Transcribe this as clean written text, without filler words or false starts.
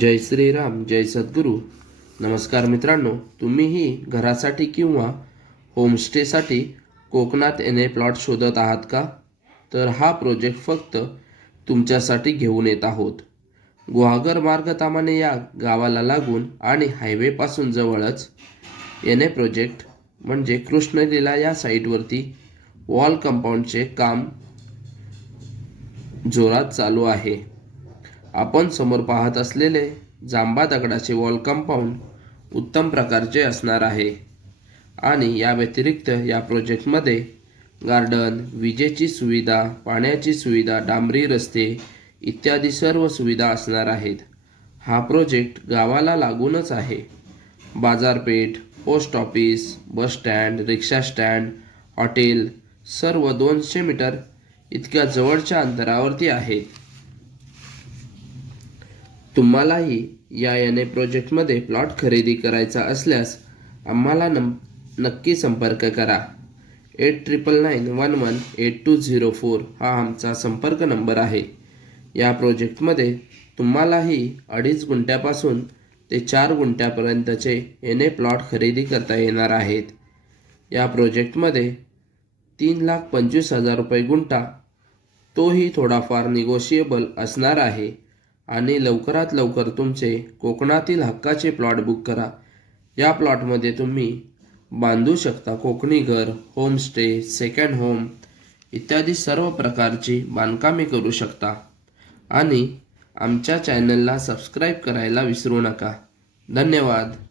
जय श्रीराम, जय सद्गुरू. नमस्कार मित्रांनो, तुम्हीही घरासाठी किंवा होमस्टेसाठी कोकणात येणे प्लॉट शोधत आहात का? तर हा प्रोजेक्ट फक्त तुमच्यासाठी घेऊन येत आहोत. गुहागर मार्ग तामाने या गावाला लागून आणि हायवेपासून जवळच येणे प्रोजेक्ट म्हणजे कृष्णलीला या साईटवरती वॉल कंपाऊंडचे काम जोरात चालू आहे. आपण समोर पाहत असलेले जांबा दगडाचे वॉल कंपाऊंड उत्तम प्रकारचे असणार आहे आणि या व्यतिरिक्त या प्रोजेक्टमध्ये गार्डन, विजेची सुविधा, पाण्याची सुविधा, डांबरी रस्ते इत्यादी सर्व सुविधा असणार आहेत. हा प्रोजेक्ट गावाला लागूनच आहे. बाजारपेठ, पोस्ट ऑफिस, बस स्टँड, रिक्षा स्टँड, हॉटेल सर्व 200 मीटर इतक्या जवळच्या अंतरावरती आहे. तुम्हालाही या याने प्रोजेक्टमध्ये प्लॉट खरेदी करायचा असल्यास आम्हाला नक्की संपर्क करा. 8999118204 हा आमचा संपर्क नंबर आहे. या प्रोजेक्टमध्ये तुम्हालाही 2.5 गुंठ्यापासून ते 4 गुंठ्यापर्यंतचे याने प्लॉट खरेदी करता येणार आहेत. या प्रोजेक्टमध्ये 3,25,000 रुपये गुंठा, तोही थोडाफार निगोशिएबल असणार आहे. आणि लवकरात लवकर तुमचे कोकणातील हक्काचे प्लॉट बुक करा. या प्लॉटमध्ये तुम्ही बांधू शकता कोकणी घर, होमस्टे, सेकंड होम इत्यादी सर्व प्रकारची बांधकामे करू शकता. आणि आमच्या चॅनलला सबस्क्राईब करायला विसरू नका. धन्यवाद.